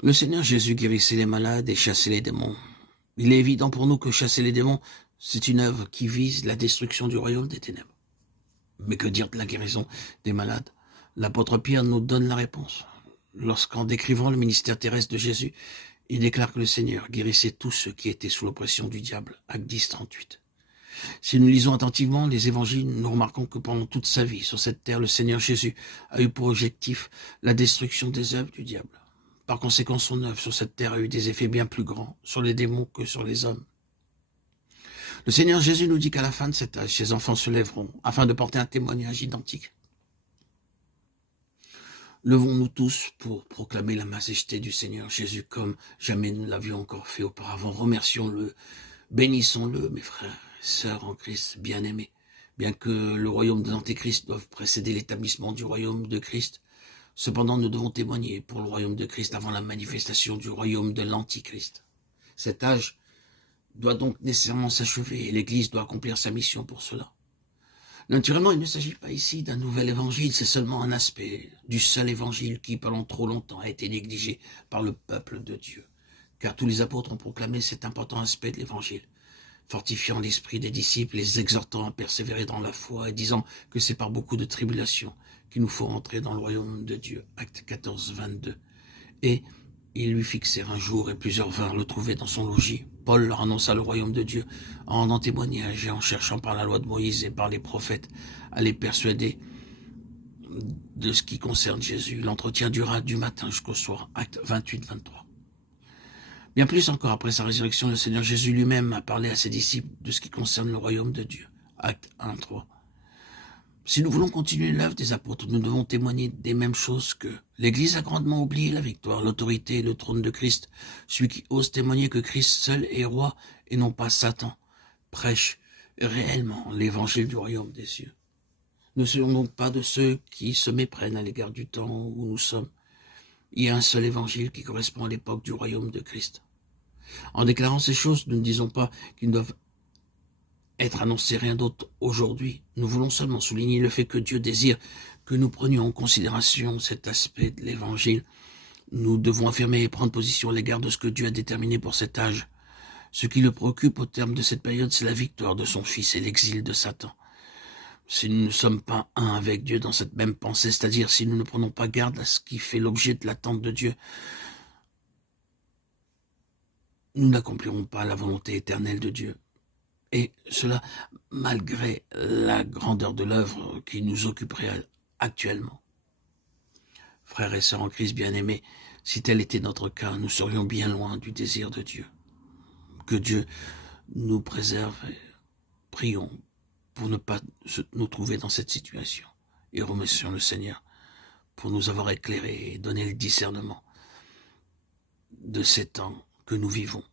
Le Seigneur Jésus guérissait les malades et chassait les démons. Il est évident pour nous que chasser les démons, c'est une œuvre qui vise la destruction du royaume des ténèbres. Mais que dire de la guérison des malades? L'apôtre Pierre nous donne la réponse. Lorsqu'en décrivant le ministère terrestre de Jésus, il déclare que le Seigneur guérissait tous ceux qui étaient sous l'oppression du diable. Acte 10, 38. Si nous lisons attentivement les évangiles, nous remarquons que pendant toute sa vie sur cette terre, le Seigneur Jésus a eu pour objectif la destruction des œuvres du diable. Par conséquent, son œuvre sur cette terre a eu des effets bien plus grands sur les démons que sur les hommes. Le Seigneur Jésus nous dit qu'à la fin de cet âge, ses enfants se lèveront afin de porter un témoignage identique. Levons-nous tous pour proclamer la majesté du Seigneur Jésus comme jamais nous l'avions encore fait auparavant. Remercions-le, bénissons-le, mes frères et sœurs en Christ bien-aimés. Bien que le royaume de l'Antéchrist doive précéder l'établissement du royaume de Christ, cependant nous devons témoigner pour le royaume de Christ avant la manifestation du royaume de l'Antichrist. Cet âge doit donc nécessairement s'achever et l'Église doit accomplir sa mission pour cela. Naturellement, il ne s'agit pas ici d'un nouvel évangile, c'est seulement un aspect du seul évangile qui, pendant trop longtemps, a été négligé par le peuple de Dieu. Car tous les apôtres ont proclamé cet important aspect de l'évangile, fortifiant l'esprit des disciples, les exhortant à persévérer dans la foi et disant que c'est par beaucoup de tribulations qu'il nous faut entrer dans le royaume de Dieu. Acte 14, 22. Et ils lui fixèrent un jour et plusieurs vinrent le trouver dans son logis. Paul leur annonça le royaume de Dieu en rendant témoignage et en cherchant par la loi de Moïse et par les prophètes à les persuader de ce qui concerne Jésus. L'entretien dura du matin jusqu'au soir. Acte 28, 23. Bien plus encore, après sa résurrection, le Seigneur Jésus lui-même a parlé à ses disciples de ce qui concerne le royaume de Dieu. Acte 1, 3. Si nous voulons continuer l'œuvre des apôtres, nous devons témoigner des mêmes choses qu'eux. L'Église a grandement oublié la victoire, l'autorité et le trône de Christ. Celui qui ose témoigner que Christ seul est roi et non pas Satan prêche réellement l'évangile du royaume des cieux. Ne soyons donc pas de ceux qui se méprennent à l'égard du temps où nous sommes. Il y a un seul évangile qui correspond à l'époque du royaume de Christ. En déclarant ces choses, nous ne disons pas qu'ils doivent être annoncé rien d'autre aujourd'hui. Nous voulons seulement souligner le fait que Dieu désire que nous prenions en considération cet aspect de l'Évangile. Nous devons affirmer et prendre position à l'égard de ce que Dieu a déterminé pour cet âge. Ce qui le préoccupe au terme de cette période, c'est la victoire de son Fils et l'exil de Satan. Si nous ne sommes pas un avec Dieu dans cette même pensée, c'est-à-dire si nous ne prenons pas garde à ce qui fait l'objet de l'attente de Dieu, nous n'accomplirons pas la volonté éternelle de Dieu. Et cela, malgré la grandeur de l'œuvre qui nous occuperait actuellement. Frères et sœurs en Christ bien-aimés, si tel était notre cas, nous serions bien loin du désir de Dieu. Que Dieu nous préserve et prions pour ne pas nous trouver dans cette situation. Et remercions le Seigneur pour nous avoir éclairés et donné le discernement de ces temps que nous vivons.